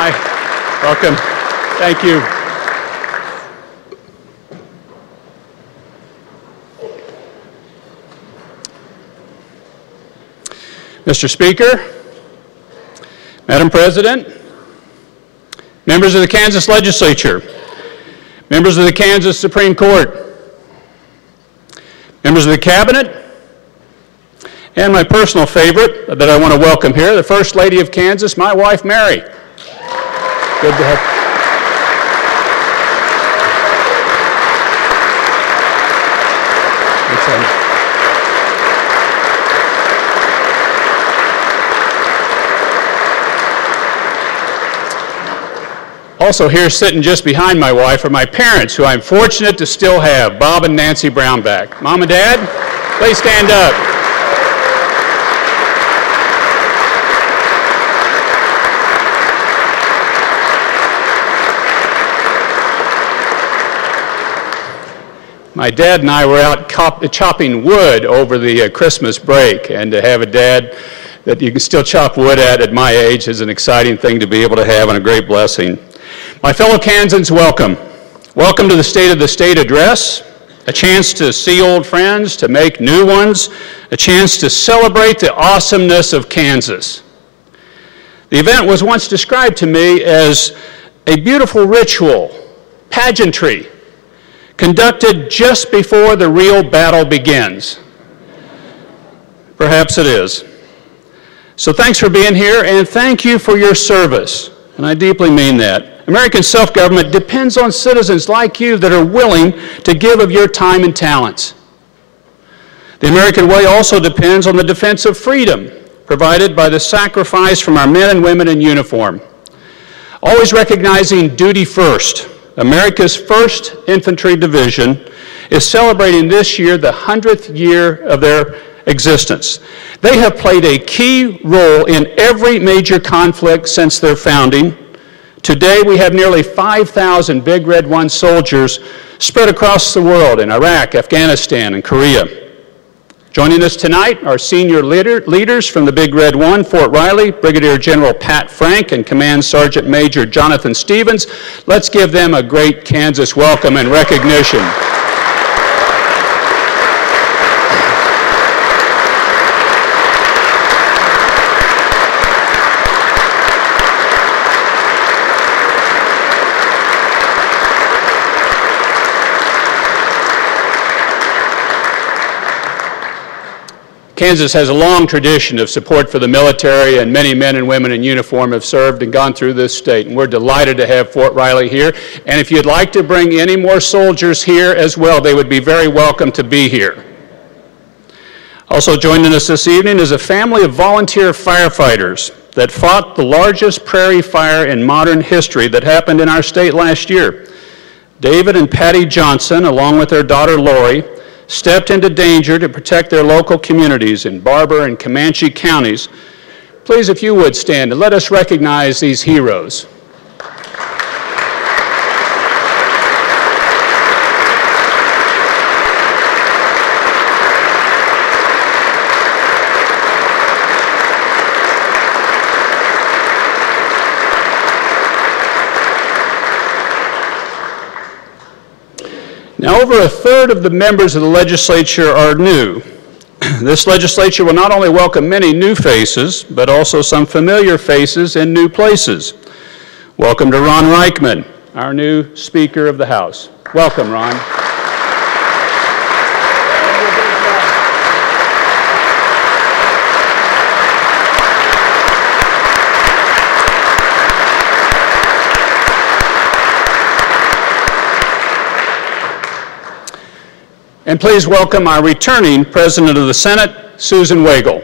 Hi. Welcome. Thank you. Mr. Speaker, Madam President, members of the Kansas Legislature, members of the Kansas Supreme Court, members of the Cabinet, and my personal favorite that I want to welcome here, the First Lady of Kansas, my wife, Mary. Good to have. Also here sitting just behind my wife are my parents, who I'm fortunate to still have, Bob and Nancy Brownback. Mom and Dad, please stand up. My dad and I were out chopping wood over the Christmas break, and to have a dad that you can still chop wood at my age is an exciting thing to be able to have and a great blessing. My fellow Kansans, welcome. Welcome to the State of the State address, a chance to see old friends, to make new ones, a chance to celebrate the awesomeness of Kansas. The event was once described to me as a beautiful ritual, pageantry, conducted just before the real battle begins. Perhaps it is. So thanks for being here, and thank you for your service, and I deeply mean that. American self-government depends on citizens like you that are willing to give of your time and talents. The American way also depends on the defense of freedom provided by the sacrifice from our men and women in uniform. Always recognizing duty first, America's 1st Infantry Division is celebrating this year the 100th year of their existence. They have played a key role in every major conflict since their founding. Today we have nearly 5,000 Big Red 1 soldiers spread across the world in Iraq, Afghanistan, and Korea. Joining us tonight are senior leaders from the Big Red 1, Fort Riley, Brigadier General Pat Frank and Command Sergeant Major Jonathan Stevens. Let's give them a great Kansas welcome and recognition. Kansas has a long tradition of support for the military, and many men and women in uniform have served and gone through this state, and we're delighted to have Fort Riley here. And if you'd like to bring any more soldiers here as well, they would be very welcome to be here. Also joining us this evening is a family of volunteer firefighters that fought the largest prairie fire in modern history that happened in our state last year. David and Patty Johnson, along with their daughter Lori, stepped into danger to protect their local communities in Barber and Comanche counties. Please, if you would stand and let us recognize these heroes. Now, over a third of the members of the legislature are new. This legislature will not only welcome many new faces, but also some familiar faces in new places. Welcome to Ron Reichman, our new Speaker of the House. Welcome, Ron. And please welcome our returning President of the Senate, Susan Wagle.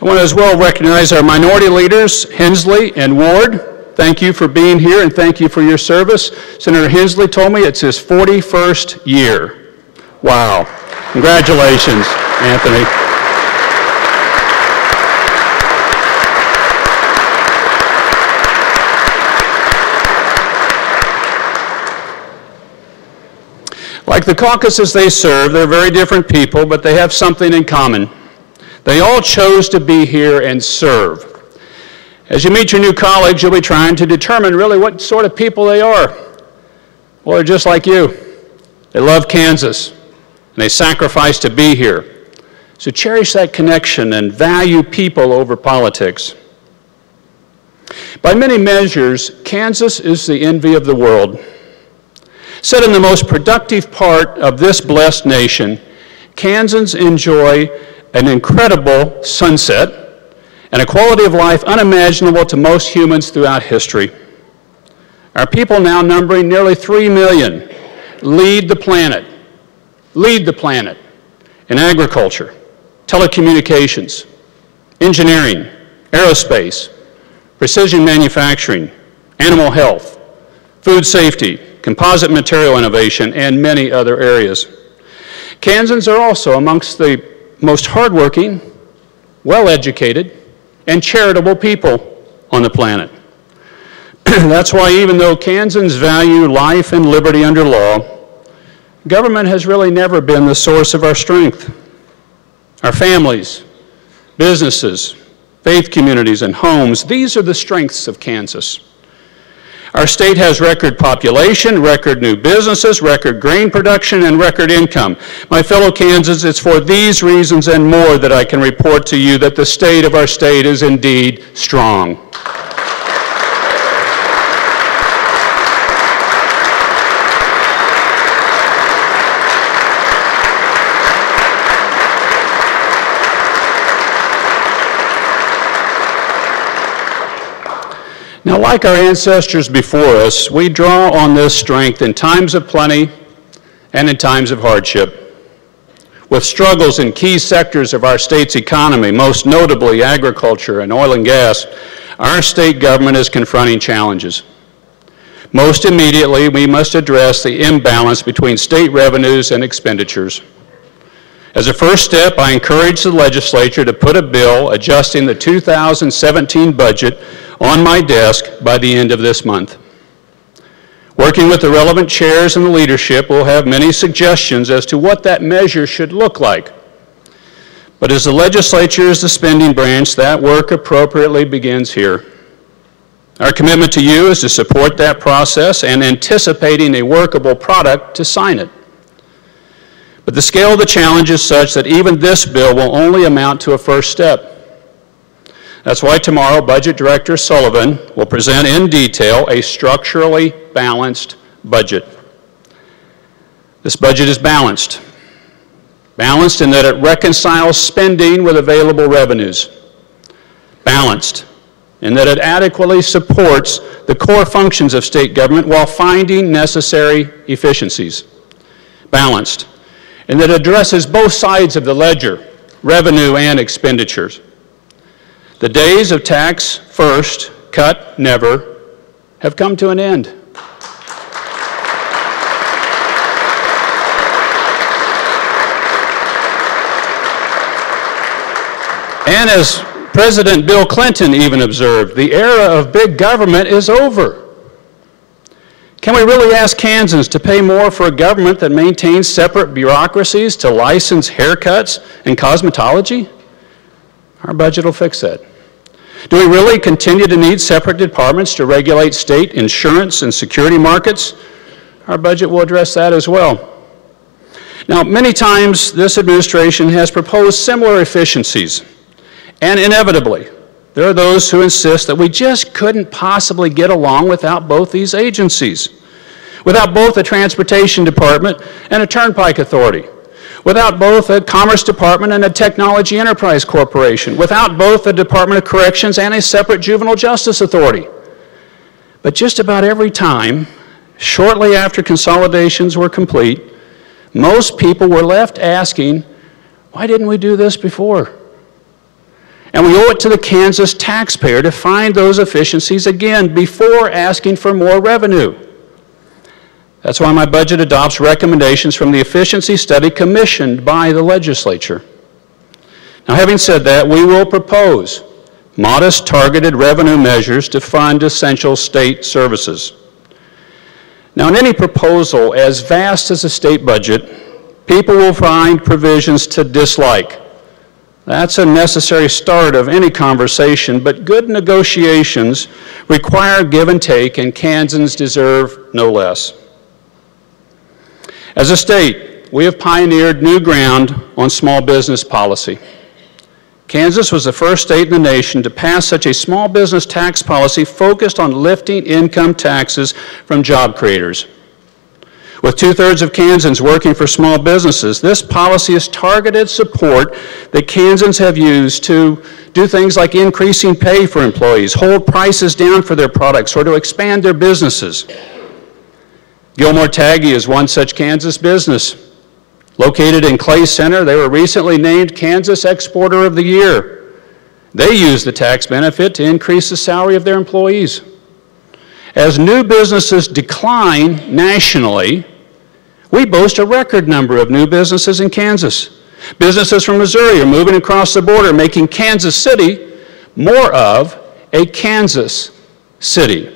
I want to as well recognize our minority leaders, Hensley and Ward. Thank you for being here and thank you for your service. Senator Hensley told me it's his 41st year. Wow. Congratulations, Anthony. Like the caucuses they serve, they're very different people, but they have something in common. They all chose to be here and serve. As you meet your new colleagues, you'll be trying to determine really what sort of people they are. Well, they're just like you. They love Kansas, and they sacrifice to be here. So cherish that connection and value people over politics. By many measures, Kansas is the envy of the world. Set in the most productive part of this blessed nation, Kansans enjoy an incredible sunset and a quality of life unimaginable to most humans throughout history. Our people, now numbering nearly 3 million, lead the planet in agriculture, telecommunications, engineering, aerospace, precision manufacturing, animal health, food safety, composite material innovation, and many other areas. Kansans are also amongst the most hardworking, well-educated, and charitable people on the planet. That's why even though Kansans value life and liberty under law, government has really never been the source of our strength. Our families, businesses, faith communities, and homes, these are the strengths of Kansas. Our state has record population, record new businesses, record grain production, and record income. My fellow Kansans, it's for these reasons and more that I can report to you that the state of our state is indeed strong. Now, like our ancestors before us, we draw on this strength in times of plenty and in times of hardship. With struggles in key sectors of our state's economy, most notably agriculture and oil and gas, our state government is confronting challenges. Most immediately, we must address the imbalance between state revenues and expenditures. As a first step, I encourage the legislature to put a bill adjusting the 2017 budget on my desk by the end of this month. Working with the relevant chairs and the leadership, we'll have many suggestions as to what that measure should look like. But as the legislature is the spending branch, that work appropriately begins here. Our commitment to you is to support that process and anticipating a workable product to sign it. But the scale of the challenge is such that even this bill will only amount to a first step. That's why tomorrow, Budget Director Sullivan will present in detail a structurally balanced budget. This budget is balanced. Balanced in that it reconciles spending with available revenues. Balanced in that it adequately supports the core functions of state government while finding necessary efficiencies. Balanced in that it addresses both sides of the ledger, revenue and expenditures. The days of tax first, cut never, have come to an end. And as President Bill Clinton even observed, the era of big government is over. Can we really ask Kansans to pay more for a government that maintains separate bureaucracies to license haircuts and cosmetology? Our budget will fix that. Do we really continue to need separate departments to regulate state insurance and security markets? Our budget will address that as well. Now, many times this administration has proposed similar efficiencies, and inevitably, there are those who insist that we just couldn't possibly get along without both these agencies, without both a transportation department and a turnpike authority, without both a Commerce Department and a Technology Enterprise Corporation, without both a Department of Corrections and a separate Juvenile Justice Authority. But just about every time, shortly after consolidations were complete, most people were left asking, why didn't we do this before? And we owe it to the Kansas taxpayer to find those efficiencies again before asking for more revenue. That's why my budget adopts recommendations from the efficiency study commissioned by the legislature. Now, having said that, we will propose modest targeted revenue measures to fund essential state services. Now, in any proposal as vast as a state budget, people will find provisions to dislike. That's a necessary start of any conversation, but good negotiations require give and take, and Kansans deserve no less. As a state, we have pioneered new ground on small business policy. Kansas was the first state in the nation to pass such a small business tax policy focused on lifting income taxes from job creators. With 2/3 of Kansans working for small businesses, this policy has targeted support that Kansans have used to do things like increasing pay for employees, hold prices down for their products, or to expand their businesses. Gilmore Taggy is one such Kansas business. Located in Clay Center, they were recently named Kansas Exporter of the Year. They used the tax benefit to increase the salary of their employees. As new businesses decline nationally, we boast a record number of new businesses in Kansas. Businesses from Missouri are moving across the border, making Kansas City more of a Kansas city.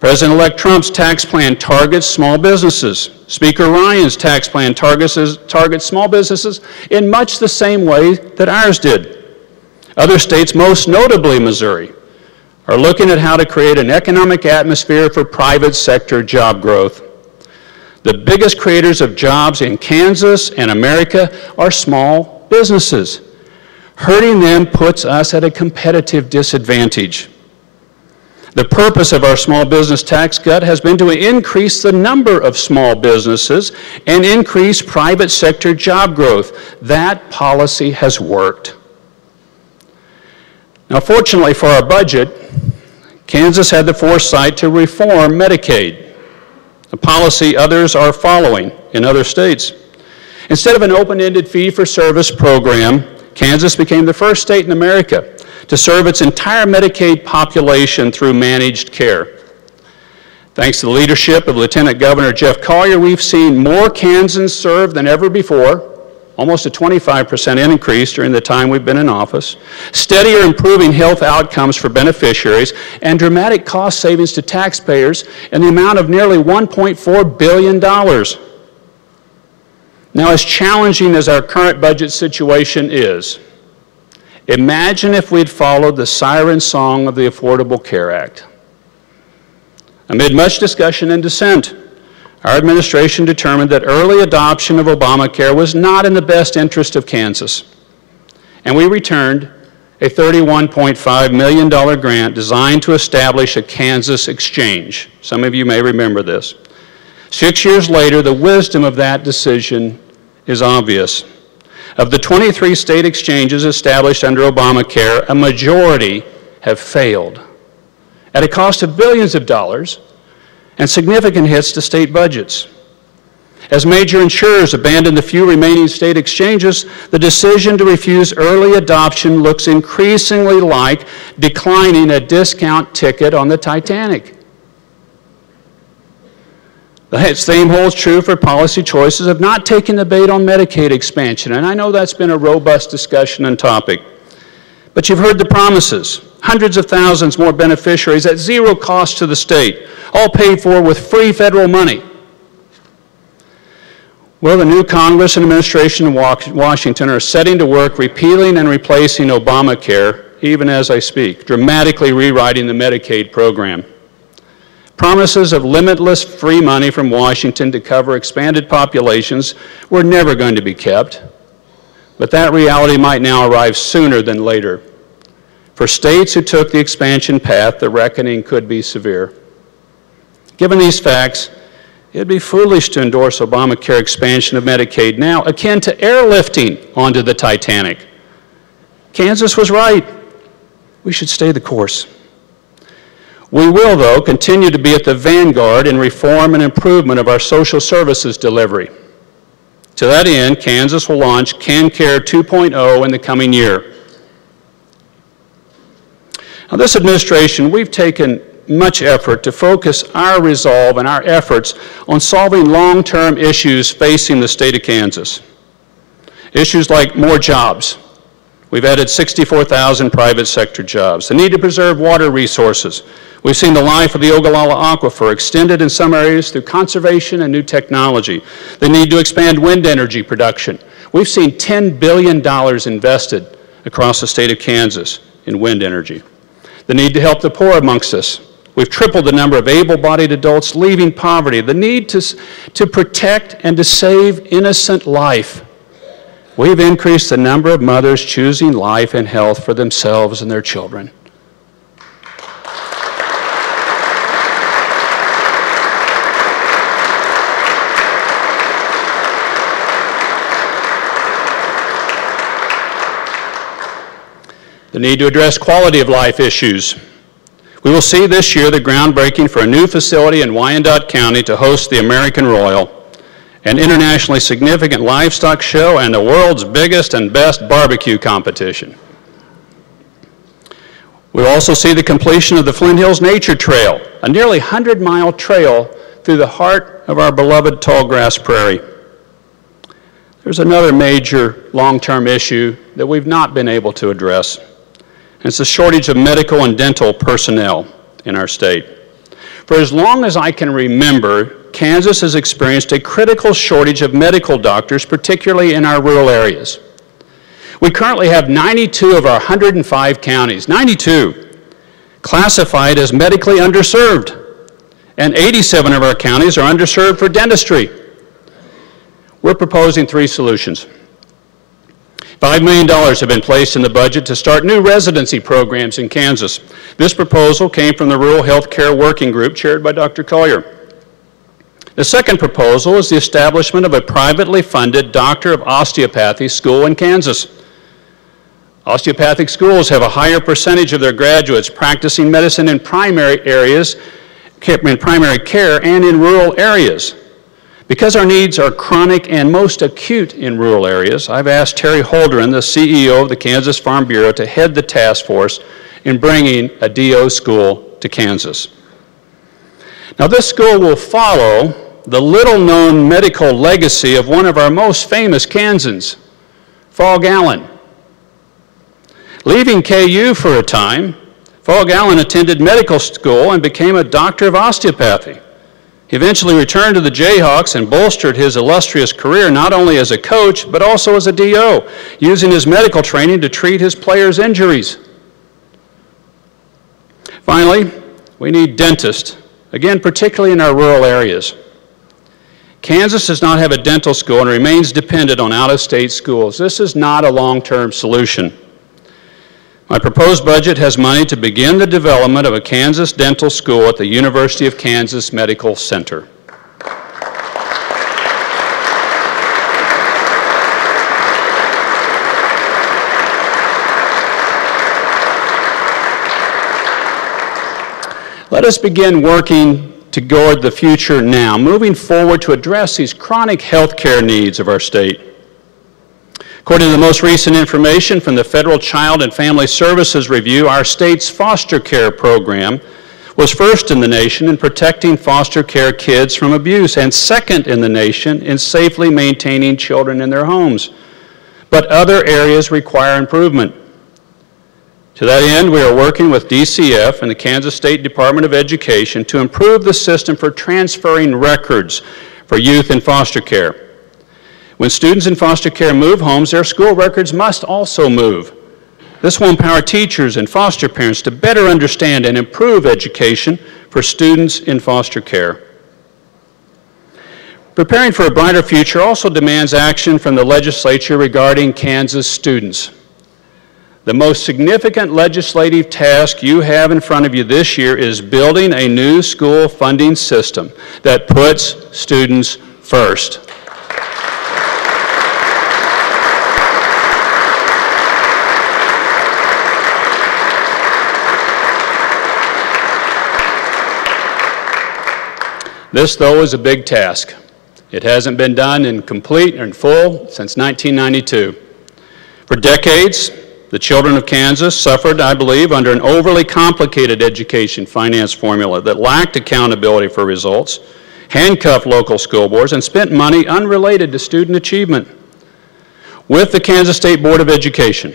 President-elect Trump's tax plan targets small businesses. Speaker Ryan's tax plan targets small businesses in much the same way that ours did. Other states, most notably Missouri, are looking at how to create an economic atmosphere for private sector job growth. The biggest creators of jobs in Kansas and America are small businesses. Hurting them puts us at a competitive disadvantage. The purpose of our small business tax cut has been to increase the number of small businesses and increase private sector job growth. That policy has worked. Now, fortunately for our budget, Kansas had the foresight to reform Medicaid, a policy others are following in other states. Instead of an open-ended fee-for-service program, Kansas became the first state in America to serve its entire Medicaid population through managed care. Thanks to the leadership of Lieutenant Governor Jeff Collier, we've seen more Kansans served than ever before, almost a 25% increase during the time we've been in office, steadier improving health outcomes for beneficiaries, and dramatic cost savings to taxpayers in the amount of nearly $1.4 billion. Now, as challenging as our current budget situation is, imagine if we'd followed the siren song of the Affordable Care Act. Amid much discussion and dissent, our administration determined that early adoption of Obamacare was not in the best interest of Kansas, and we returned a $31.5 million grant designed to establish a Kansas exchange. Some of you may remember this. 6 years later, the wisdom of that decision is obvious. Of the 23 state exchanges established under Obamacare, a majority have failed at a cost of billions of dollars and significant hits to state budgets. As major insurers abandon the few remaining state exchanges, the decision to refuse early adoption looks increasingly like declining a discount ticket on the Titanic. The same holds true for policy choices of not taking the bait on Medicaid expansion, and I know that's been a robust discussion and topic. But you've heard the promises. Hundreds of thousands more beneficiaries at zero cost to the state, all paid for with free federal money. Well, the new Congress and administration in Washington are setting to work repealing and replacing Obamacare, even as I speak, dramatically rewriting the Medicaid program. Promises of limitless free money from Washington to cover expanded populations were never going to be kept, but that reality might now arrive sooner than later. For states who took the expansion path, the reckoning could be severe. Given these facts, it'd be foolish to endorse Obamacare expansion of Medicaid now, akin to airlifting onto the Titanic. Kansas was right. We should stay the course. We will, though, continue to be at the vanguard in reform and improvement of our social services delivery. To that end, Kansas will launch KanCare 2.0 in the coming year. Now, this administration, we've taken much effort to focus our resolve and our efforts on solving long-term issues facing the state of Kansas. Issues like more jobs, We've added 64,000 private sector jobs. The need to preserve water resources. We've seen the life of the Ogallala Aquifer extended in some areas through conservation and new technology. The need to expand wind energy production. We've seen $10 billion invested across the state of Kansas in wind energy. The need to help the poor amongst us. We've tripled the number of able-bodied adults leaving poverty. The need to protect and to save innocent life. We've increased the number of mothers choosing life and health for themselves and their children. The need to address quality of life issues. We will see this year the groundbreaking for a new facility in Wyandotte County to host the American Royal, an internationally significant livestock show, and the world's biggest and best barbecue competition. We'll also see the completion of the Flint Hills Nature Trail, a nearly 100-mile trail through the heart of our beloved tallgrass prairie. There's another major long-term issue that we've not been able to address, and it's the shortage of medical and dental personnel in our state. For as long as I can remember, Kansas has experienced a critical shortage of medical doctors, particularly in our rural areas. We currently have 92 of our 105 counties, 92, classified as medically underserved, and 87 of our counties are underserved for dentistry. We're proposing 3 solutions. $5 million have been placed in the budget to start new residency programs in Kansas. This proposal came from the Rural Health Care Working Group chaired by Dr. Collier. The second proposal is the establishment of a privately funded Doctor of Osteopathy school in Kansas. Osteopathic schools have a higher percentage of their graduates practicing medicine in primary care and in rural areas. Because our needs are chronic and most acute in rural areas, I've asked Terry Holdren, the CEO of the Kansas Farm Bureau, to head the task force in bringing a DO school to Kansas. Now, this school will follow the little-known medical legacy of one of our most famous Kansans, Fog Allen. Leaving KU for a time, Fog Allen attended medical school and became a doctor of osteopathy. He eventually returned to the Jayhawks and bolstered his illustrious career not only as a coach, but also as a DO, using his medical training to treat his players' injuries. Finally, we need dentists, again, particularly in our rural areas. Kansas does not have a dental school and remains dependent on out-of-state schools. This is not a long-term solution. My proposed budget has money to begin the development of a Kansas dental school at the University of Kansas Medical Center. Let us begin working toward the future now, moving forward to address these chronic health care needs of our state. According to the most recent information from the Federal Child and Family Services Review, our state's foster care program was first in the nation in protecting foster care kids from abuse and second in the nation in safely maintaining children in their homes. But other areas require improvement. To that end, we are working with DCF and the Kansas State Department of Education to improve the system for transferring records for youth in foster care. When students in foster care move homes, their school records must also move. This will empower teachers and foster parents to better understand and improve education for students in foster care. Preparing for a brighter future also demands action from the legislature regarding Kansas students. The most significant legislative task you have in front of you this year is building a new school funding system that puts students first. This, though, is a big task. It hasn't been done in complete or in full since 1992. For decades, the children of Kansas suffered, I believe, under an overly complicated education finance formula that lacked accountability for results, handcuffed local school boards, and spent money unrelated to student achievement. With the Kansas State Board of Education,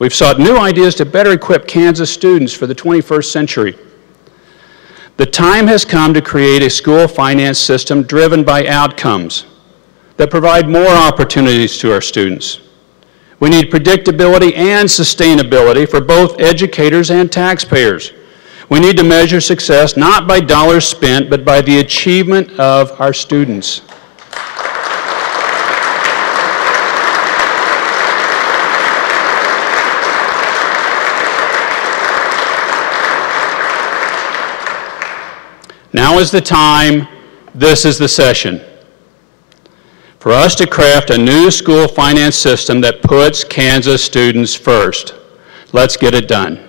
We've sought new ideas to better equip Kansas students for the 21st century. The time has come to create a school finance system driven by outcomes that provide more opportunities to our students. We need predictability and sustainability for both educators and taxpayers. We need to measure success not by dollars spent, but by the achievement of our students. Now is the time, this is the session, for us to craft a new school finance system that puts Kansas students first. Let's get it done.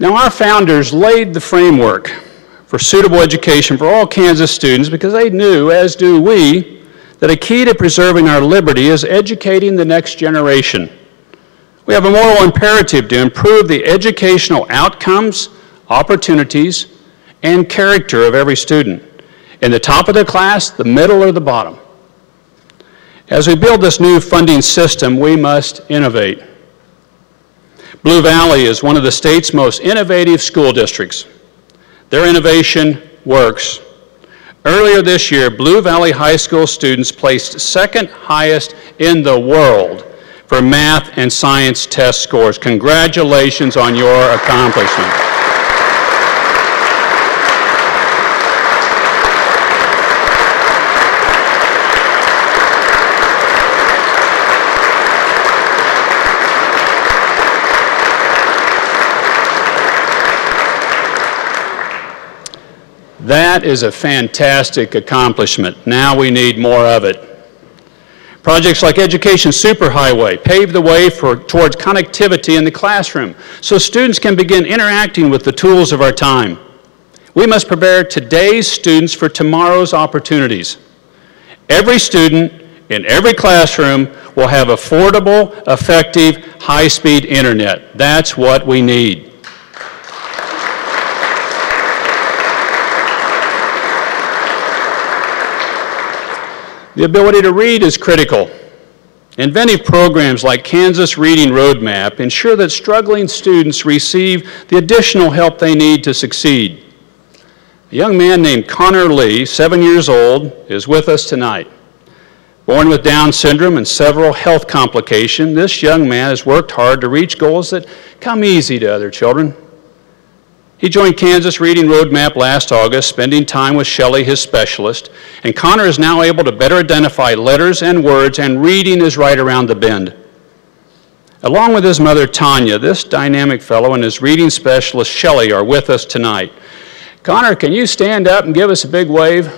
Now, our founders laid the framework for suitable education for all Kansas students because they knew, as do we, that a key to preserving our liberty is educating the next generation. We have a moral imperative to improve the educational outcomes, opportunities, and character of every student, in the top of the class, the middle, or the bottom. As we build this new funding system, we must innovate. Blue Valley is one of the state's most innovative school districts. Their innovation works. Earlier this year, Blue Valley High School students placed second highest in the world for math and science test scores. Congratulations on your accomplishment. That is a fantastic accomplishment. Now we need more of it. Projects like Education Superhighway pave the way towards connectivity in the classroom so students can begin interacting with the tools of our time. We must prepare today's students for tomorrow's opportunities. Every student in every classroom will have affordable, effective, high-speed internet. That's what we need. The ability to read is critical. Inventive programs like Kansas Reading Roadmap ensure that struggling students receive the additional help they need to succeed. A young man named Connor Lee, 7 years old, is with us tonight. Born with Down syndrome and several health complications, this young man has worked hard to reach goals that come easy to other children. He joined Kansas Reading Roadmap last August, spending time with Shelley, his specialist, and Connor is now able to better identify letters and words, and reading is right around the bend. Along with his mother, Tanya, this dynamic fellow and his reading specialist, Shelley, are with us tonight. Connor, can you stand up and give us a big wave?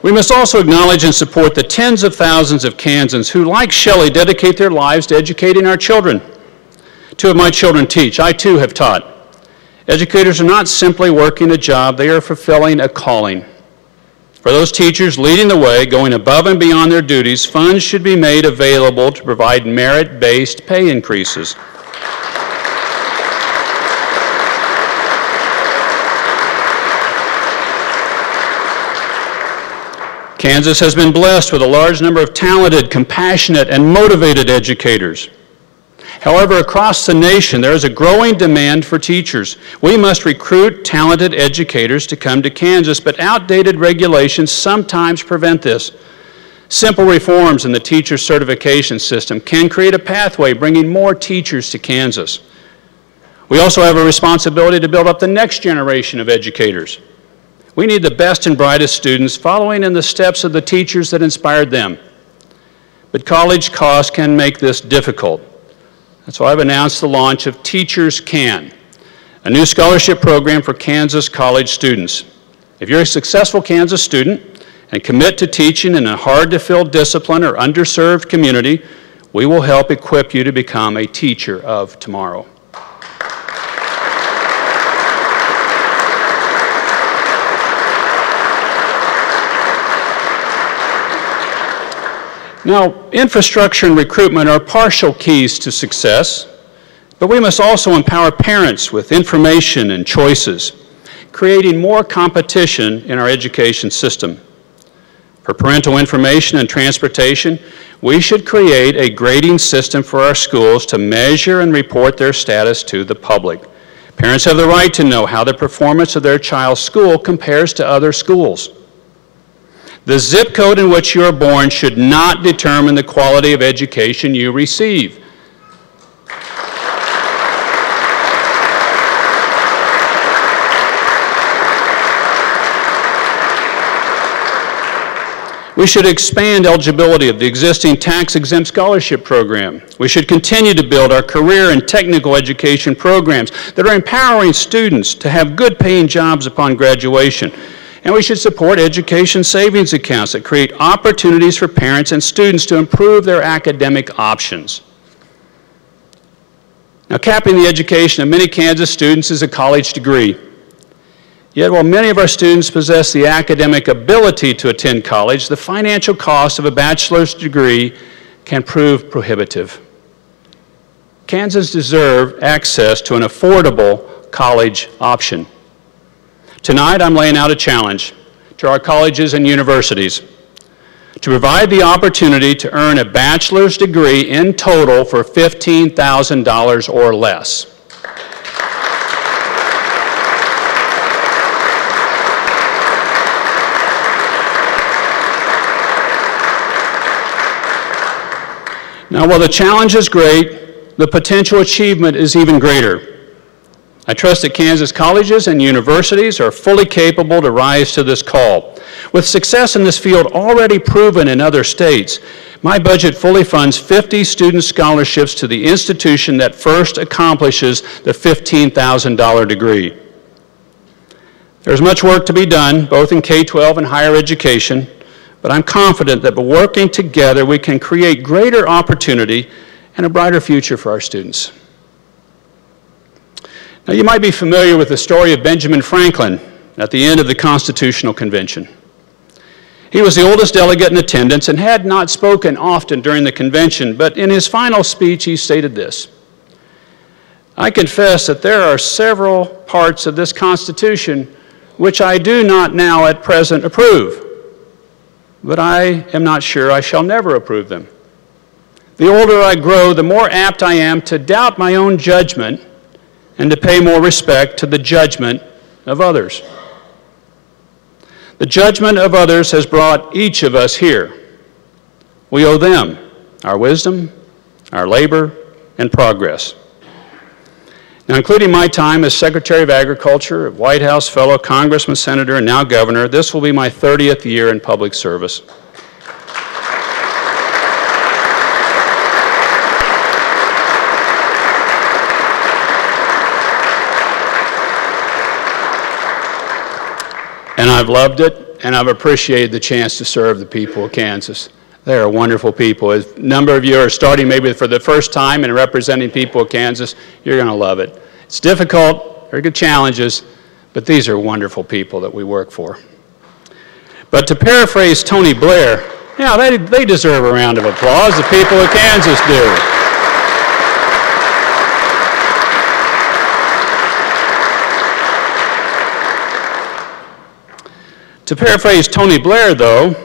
We must also acknowledge and support the tens of thousands of Kansans who, like Shelley, dedicate their lives to educating our children. 2 of my children teach. I, too, have taught. Educators are not simply working a job. They are fulfilling a calling. For those teachers leading the way, going above and beyond their duties, funds should be made available to provide merit-based pay increases. Kansas has been blessed with a large number of talented, compassionate, and motivated educators. However, across the nation, there is a growing demand for teachers. We must recruit talented educators to come to Kansas, but outdated regulations sometimes prevent this. Simple reforms in the teacher certification system can create a pathway bringing more teachers to Kansas. We also have a responsibility to build up the next generation of educators. We need the best and brightest students following in the steps of the teachers that inspired them. But college costs can make this difficult. That's why I've announced the launch of Teachers Can, a new scholarship program for Kansas college students. If you're a successful Kansas student and commit to teaching in a hard-to-fill discipline or underserved community, We will help equip you to become a teacher of tomorrow. Now, infrastructure and recruitment are partial keys to success, but we must also empower parents with information and choices, creating more competition in our education system. For parental information and transportation, we should create a grading system for our schools to measure and report their status to the public. Parents have the right to know how the performance of their child's school compares to other schools. The zip code in which you are born should not determine the quality of education you receive. We should expand eligibility of the existing tax-exempt scholarship program. We should continue to build our career and technical education programs that are empowering students to have good-paying jobs upon graduation. And we should support education savings accounts that create opportunities for parents and students to improve their academic options. Now, capping the education of many Kansas students is a college degree. Yet, while many of our students possess the academic ability to attend college, the financial cost of a bachelor's degree can prove prohibitive. Kansans deserve access to an affordable college option. Tonight, I'm laying out a challenge to our colleges and universities to provide the opportunity to earn a bachelor's degree in total for $15,000 or less. Now, while the challenge is great, the potential achievement is even greater. I trust that Kansas colleges and universities are fully capable to rise to this call. With success in this field already proven in other states, my budget fully funds 50 student scholarships to the institution that first accomplishes the $15,000 degree. There's much work to be done, both in K-12 and higher education, but I'm confident that by working together, we can create greater opportunity and a brighter future for our students. Now, you might be familiar with the story of Benjamin Franklin at the end of the Constitutional Convention. He was the oldest delegate in attendance and had not spoken often during the convention, but in his final speech he stated this: "I confess that there are several parts of this Constitution which I do not now at present approve, but I am not sure I shall never approve them. The older I grow, the more apt I am to doubt my own judgment and to pay more respect to the judgment of others. The judgment of others has brought each of us here. We owe them our wisdom, our labor, and progress." Now, including my time as Secretary of Agriculture, White House fellow, Congressman, Senator, and now Governor, this will be my 30th year in public service. And I've loved it, and I've appreciated the chance to serve the people of Kansas. They are wonderful people. A number of you are starting maybe for the first time and representing people of Kansas. You're going to love it. It's difficult, very good challenges, but these are wonderful people that we work for. But to paraphrase Tony Blair, yeah, they deserve a round of applause. The people of Kansas do. To paraphrase Tony Blair, though,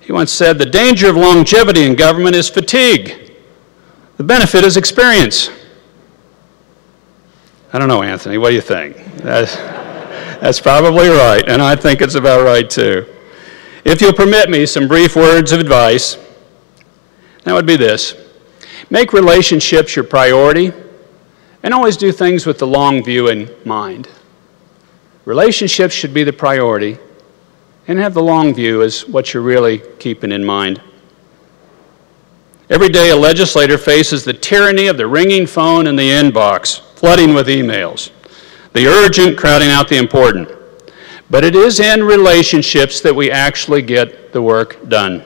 he once said, "The danger of longevity in government is fatigue. The benefit is experience." I don't know, Anthony, what do you think? That's probably right, and I think it's about right, too. If you'll permit me some brief words of advice, that would be this: make relationships your priority, and always do things with the long view in mind. Relationships should be the priority, and have the long view as what you're really keeping in mind. Every day, a legislator faces the tyranny of the ringing phone and the inbox, flooding with emails, the urgent crowding out the important. But it is in relationships that we actually get the work done.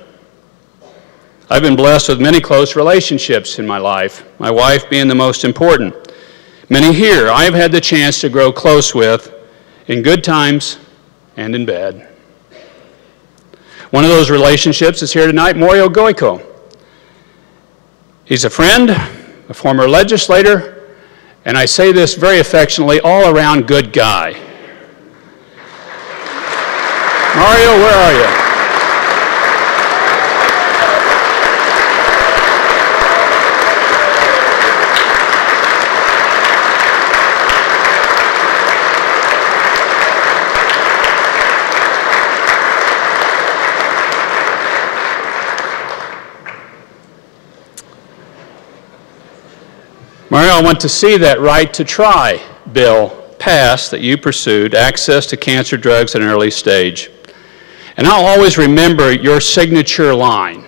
I've been blessed with many close relationships in my life, my wife being the most important. Many here I've had the chance to grow close with in good times and in bad. One of those relationships is here tonight, Mario Goico. He's a friend, a former legislator, and I say this very affectionately, all-around good guy. Mario, where are you? Mario, I want to see that right to try bill pass that you pursued, access to cancer drugs at an early stage. And I'll always remember your signature line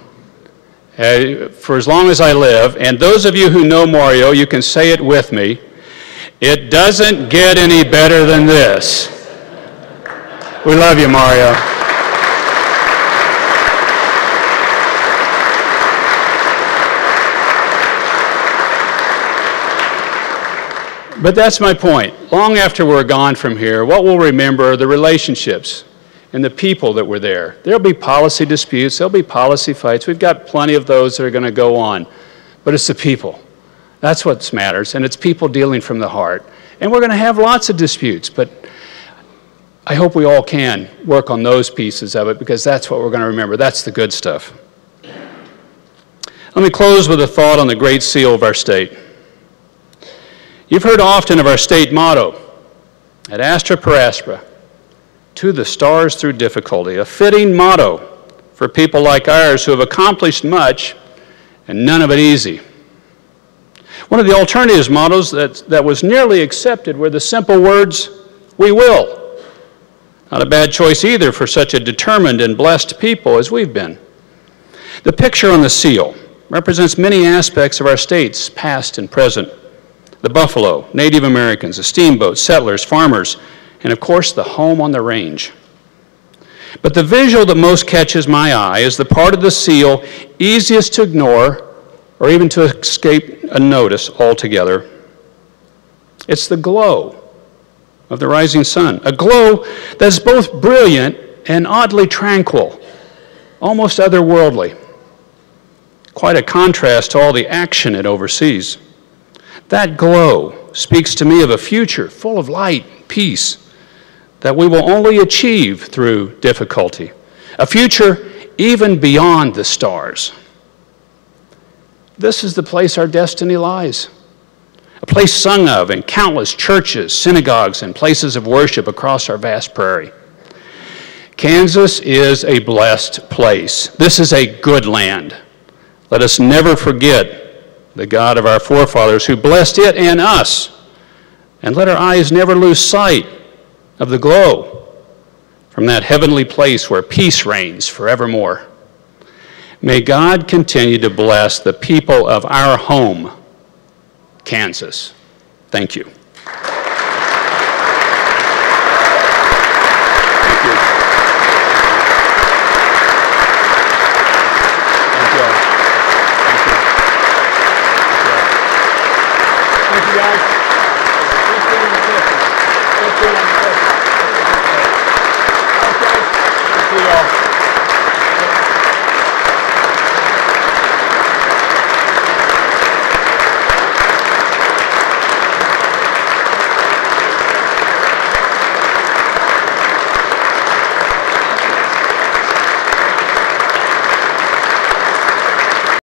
for as long as I live. And those of you who know Mario, you can say it with me. It doesn't get any better than this. We love you, Mario. But that's my point. Long after we're gone from here, what we'll remember are the relationships and the people that were there. There'll be policy disputes, there'll be policy fights. We've got plenty of those that are going to go on. But it's the people. That's what matters, and it's people dealing from the heart. And we're going to have lots of disputes, but I hope we all can work on those pieces of it, because that's what we're going to remember. That's the good stuff. Let me close with a thought on the great seal of our state. You've heard often of our state motto, ad astra per aspera, to the stars through difficulty, a fitting motto for people like ours who have accomplished much and none of it easy. One of the alternatives mottos that was nearly accepted were the simple words, we will. Not a bad choice either for such a determined and blessed people as we've been. The picture on the seal represents many aspects of our states, past and present. The buffalo, Native Americans, the steamboats, settlers, farmers, and of course the home on the range. But the visual that most catches my eye is the part of the seal easiest to ignore or even to escape a notice altogether. It's the glow of the rising sun, a glow that's both brilliant and oddly tranquil, almost otherworldly. Quite a contrast to all the action it oversees. That glow speaks to me of a future full of light, peace, that we will only achieve through difficulty. A future even beyond the stars. This is the place our destiny lies. A place sung of in countless churches, synagogues, and places of worship across our vast prairie. Kansas is a blessed place. This is a good land. Let us never forget the God of our forefathers who blessed it and us. And let our eyes never lose sight of the glow from that heavenly place where peace reigns forevermore. May God continue to bless the people of our home, Kansas. Thank you.